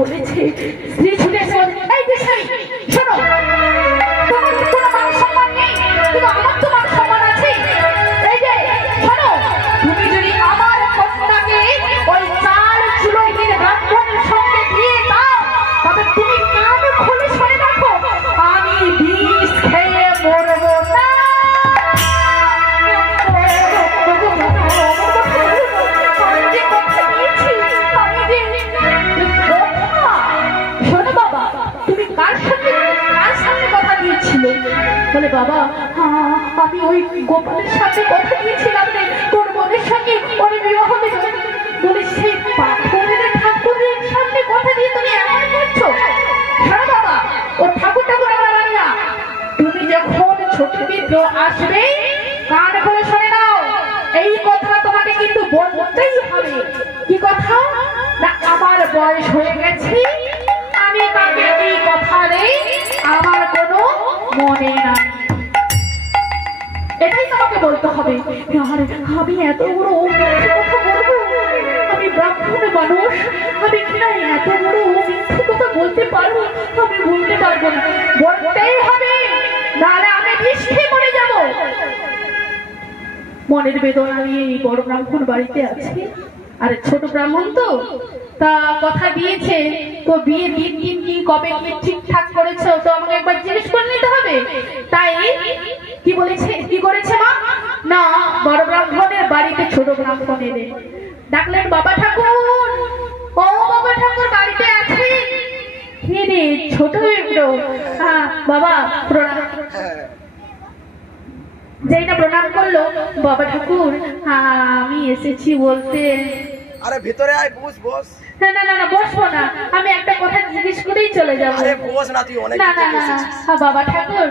বলেছে স্ত্রী ছুটে এসে এই দেশাই শোনো, তোমার কোনো মান সম্মান নেই, কিন্তু আমার তো মান সম্মান আছে। এই যে শোনো, তুমি যদি আমার কন্যাকে ওই চাল চুলোহীন ব্রাহ্মণের সঙ্গে দিয়ে দাও, তবে তুমি কান খুলে শুনে রাখো, আমি বিষ খেয়ে মরবো না। বলে বাবা, আমি ওই গোপালের সাথে কথা দিয়েছিলাম রে, তোর বোনের সঙ্গে ওর বিবাহ দেবে। বলে সেই পাথরের ঠাকুরের সামনে কথা দিয়ে তুমি এমন করছো? হ্যাঁ বাবা, ও ঠাকুর ঠাকুর আমার না। তুমি যখন ছোট বিদ্রো আসবে কান খুলে শুনে নাও, এই কথা তোমাকে কিন্তু বলতেই হবে। কি কথা? না আমার বয়স হয়ে গেছে, আমি কাকে এই কথা নেই, আমার কোনো মনে নাই, এটাই তোমাকে বলতে হবে। আমি এত বড় মিথ্যে কথা বলবো? আমি ব্রাহ্মণ মানুষ, আমি কিনা এত বড় মিথ্যে কথা বলতে পারবো? আমি বলতে পারবো না, বলতেই হবে, নাহলে আমি বিষ খেয়ে মরে যাব। মনের বেদনা নিয়ে এই বড় ব্রাহ্মণ বাড়িতে আছে, আরে ছোট ব্রাহ্মণ তো, তা কথা দিয়েছে তো বিয়ে দিন কি কবে কি ঠিকঠাক করেছো তো আমাকে একবার জিজ্ঞেস করে নিতে হবে। তাই কি বলেছে, কি করেছে মা? না বড় ব্রাহ্মণের বাড়িতে ছোট ব্রাহ্মণ এলে ডাকলেন, বাবা ঠাকুর, ও বাবা ঠাকুর বাড়িতে আছে? কে রে? ছোট বিপ্রো। হ্যাঁ বাবা প্রণাম। যেইটা প্রণাম করলো, বাবা ঠাকুর আমি এসেছি বলতে। আরে ভিতরে আয়, বস বস। না না না বসবো না, আমি একটা কথা জিজ্ঞেস করেই চলে যাবো। আরে বস না, তুই অনেক না না না বাবা ঠাকুর,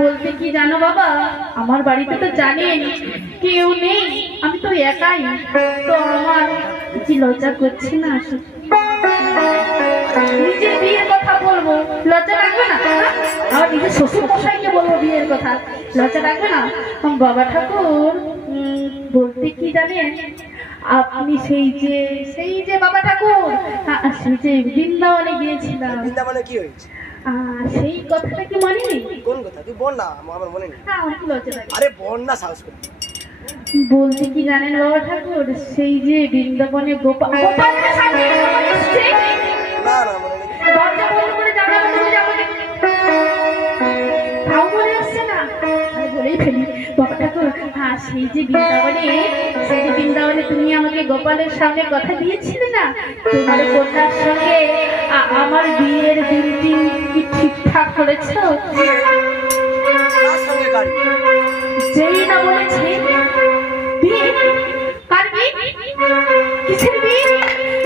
বলতে কি জানো বাবা, আমার বাড়িতে তো জানেন কেউ নেই, আমি তো একাই, তো আমার কি লজ্জা করছে না? নিজের বিয়ের কথা বলবো, লজ্জা লাগবে না? আমার নিজের শ্বশুর মশাইকে বলবো বিয়ের কথা, লজ্জা লাগবে না? বাবা ঠাকুর বলতে কি জানেন, আপনি সেই যে বাবা ঠাকুর, সেই যে বৃন্দাবনে গিয়েছিলাম। বৃন্দাবনে কি হয়েছে? সেই কথাটা কি মনে নেই? কোন কথা? তুই বল না, আমার মনে নেই। আমার কি লজ্জা লাগে। আরে বল না, সাহস করে। বলতে কি জানেন বাবা ঠাকুর, সেই যে বৃন্দাবনে গোপালের সামনে এসেছে। না না মনে নেই। দরজা বন্ধ করে জানলা বন্ধ করে যাবো, তাও মনে আসছে না, বলেই ফেলি। বাবা ঠাকুর সেই যে বৃন্দাবনে তুমি আমাকে গোপালের সামনে কথা দিয়েছিলে না, তোমার কন্যার সঙ্গে আমার বিয়ের দিনটি কি ঠিকঠাক করেছো? যেই না বলেছে বিয়ে, কার বিয়ে? কিসের বিয়ে?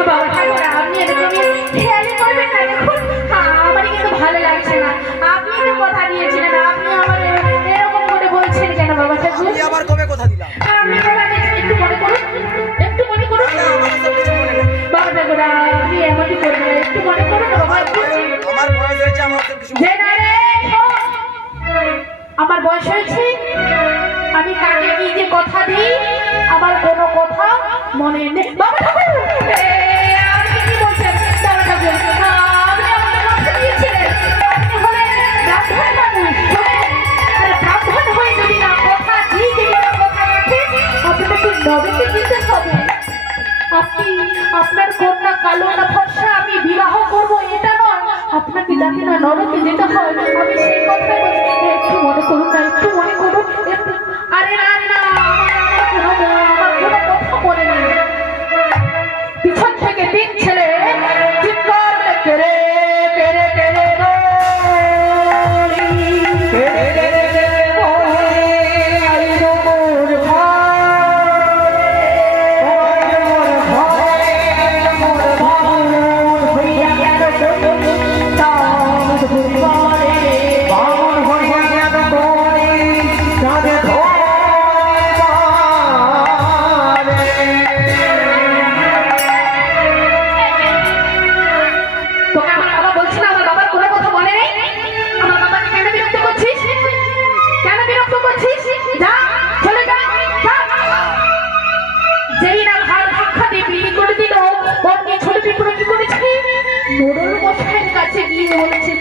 বাবা ঠাকুর আপনি এরকমই খেয়ালি করবেন না, দেখুন আমার কিন্তু ভালো লাগছে না। আপনি তো কথা দিয়েছিলেন, আপনি আমার এরকম করে বলছেন কেন বাবা ঠাকুর? আমি আবার কবে কথা দিলাম? আপনি একটু মনে করুন, একটু মনে করুন। বাবা ঠাকুর আপনি এমনই করবেন, একটু মনে করুন বাবা। আমার বয়স হয়েছে, আমার তো কিছু আমার বয়স হয়েছে, আমি কাকে কি যে কথা দিই আমার কোনো কথা মনে নেই। বাবা ঠাকুর আপনি কি বলছেন? বাবা ঠাকুর আপনি আমাকে কথা দিয়েছিলেন, আপনি হলেন ব্রাহ্মণ মানুষ, ব্রাহ্মণ হয়ে যদি না কথা দিই, যদি না কথা রাখে, আপনাকে নবীকে দিতে হবে। আপনি আপনার কন্যা কালো না ফর্সা আমি বিবাহ করবো এটা নয়, আপনাকে যাতে না নরকে যেতে হয়, আমি সেই কথাই বলছি। একটু মনে করুন না, একটু মনে করুন একটু। আরে না না, আমার কোনো কথা মনে নেই। পিছন থেকে 3 ছেলে চিৎকার করে কেড়ে কেড়ে কেড়ে বলি, কেড়ে কেড়ে কেড়ে বলি, আইলো মোর মোড়ল মশাইয়ের কাছে গিয়ে বলছে